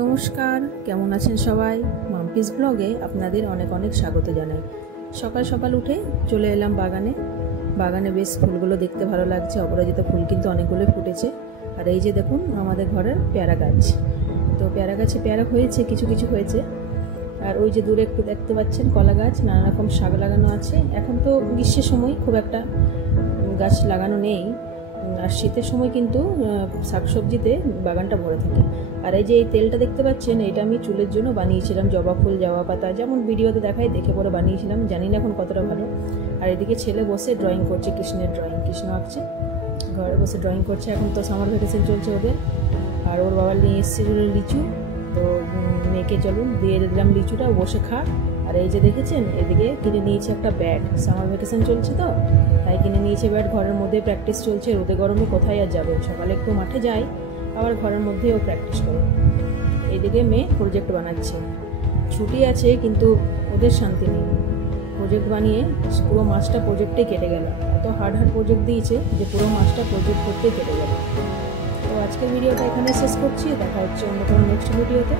নমস্কার, কেমন আছেন সবাই? মাম্পিস ব্লগে আপনাদের অনেক অনেক স্বাগত জানাই। সকাল সকাল উঠে চলে এলাম বাগানে বেশ ফুলগুলো দেখতে ভালো লাগছে। অপরাজিতা ফুল কিন্তু অনেকগুলো ফুটেছে। আর এই যে দেখুন আমাদের ঘরের পেয়ারা গাছ, তো পেয়ারা গাছে পেয়ারা হয়েছে, কিছু কিছু হয়েছে। আর ওই যে দূরে একটু দেখতে পাচ্ছেন কলা গাছ, নানা রকম শাক লাগানো আছে। এখন তো গ্রীষ্মের সময় খুব একটা গাছ লাগানো নেই, আর শীতের সময় কিন্তু শাকসবজিতে বাগানটা ভরে থাকে। আর এই যে এই তেলটা দেখতে পাচ্ছেন, এটা আমি চুলের জন্য বানিয়েছিলাম। জবা ফুল, জবা পাতা, যেমন ভিডিওতে দেখাই দেখে পরে বানিয়েছিলাম, জানি না এখন কতটা ভালো। আর এদিকে ছেলে বসে ড্রয়িং করছে, কৃষ্ণের ড্রয়িং, কৃষ্ণ আঁকছে, ঘরে বসে ড্রয়িং করছে। এখন তো সামার ভ্যাকেশন চলছে ওদের। আর ওর বাবা নিয়ে এসছে লিচু, তো মেয়েকে চলুন দিয়ে দিলাম লিচুটা, বসে খা। আর এই যে দেখেছেন এদিকে কিনে নিয়েছে একটা ব্যাট, সামার ভ্যাকেশন চলছে তো তাই কিনে নিয়েছে ব্যাট। ঘরের মধ্যে প্র্যাকটিস চলছে, রোদে গরমে কোথায় আর যাবে, সকালে একটু মাঠে যাই, আবার ঘরের মধ্যেও প্র্যাকটিস করে। এইদিকে মেয়ে প্রজেক্ট বানাচ্ছে, ছুটি আছে কিন্তু ওদের শান্তি নেই। প্রজেক্ট বানিয়ে পুরো মাসটা প্রজেক্টেই কেটে গেল। এত হার্ড প্রজেক্ট দিয়েছে যে পুরো মাসটা প্রজেক্ট করতেই কেটে গেল। তো আজকের ভিডিওটা এখানে শেষ করছি, দেখা হচ্ছে অন্য কোনো নেক্সট ভিডিওতে।